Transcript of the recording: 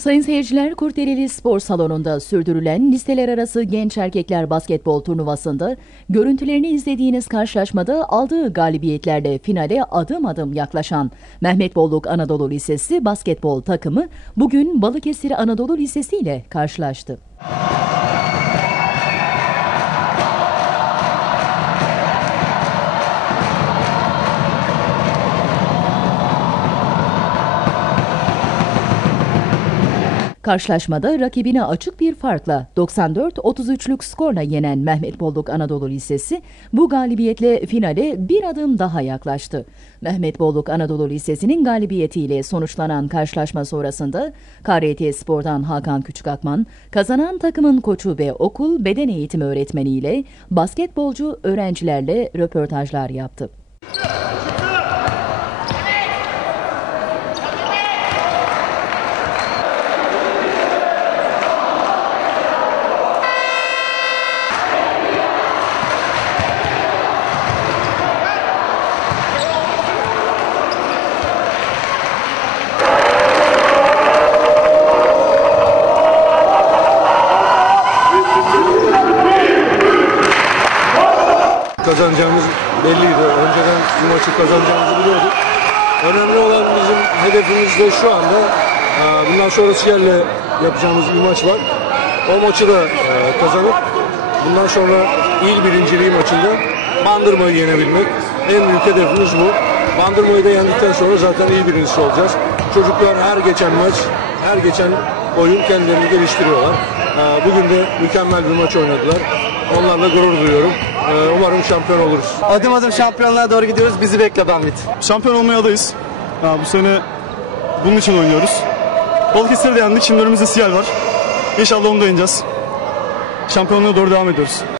Sayın seyirciler, Kurtdereli Spor Salonu'nda sürdürülen listeler arası genç erkekler basketbol turnuvasında görüntülerini izlediğiniz karşılaşmada aldığı galibiyetlerle finale adım adım yaklaşan Mehmet Bolluk Anadolu Lisesi basketbol takımı bugün Balıkesir Anadolu Lisesi ile karşılaştı. Karşılaşmada rakibine açık bir farkla 94-33'lük skorla yenen Mehmet Bolluk Anadolu Lisesi bu galibiyetle finale bir adım daha yaklaştı. Mehmet Bolluk Anadolu Lisesi'nin galibiyetiyle sonuçlanan karşılaşma sonrasında KRT Spor'dan Hakan Küçükakman, kazanan takımın koçu ve okul beden eğitimi öğretmeniyle basketbolcu öğrencilerle röportajlar yaptı. Kazanacağımız belliydi. Önceden bu maçı kazanacağımızı biliyorduk. Önemli olan bizim hedefimiz de şu anda e, bundan sonra Siyer'le yapacağımız bir maç var. O maçı da e, kazanıp bundan sonra il birinciliği maçında Bandırma'yı yenebilmek. En büyük hedefimiz bu. Bandırma'yı da yendikten sonra zaten iyi birincisi olacağız. Çocuklar her geçen maç, her geçen oyun kendilerini geliştiriyorlar. E, Bugün de mükemmel bir maç oynadılar. Onlarla gurur duyuyorum. E, Umarım şampiyon oluruz. Adım adım şampiyonluğa doğru gidiyoruz. Bizi bekle Banvit. Şampiyon olmaya adayız. Ya bu sene bunun için oynuyoruz. Balıkesir'i de yendik. Şimdi önümüzde Siyel var. İnşallah onu da yeneceğiz. Şampiyonluğa doğru devam ediyoruz.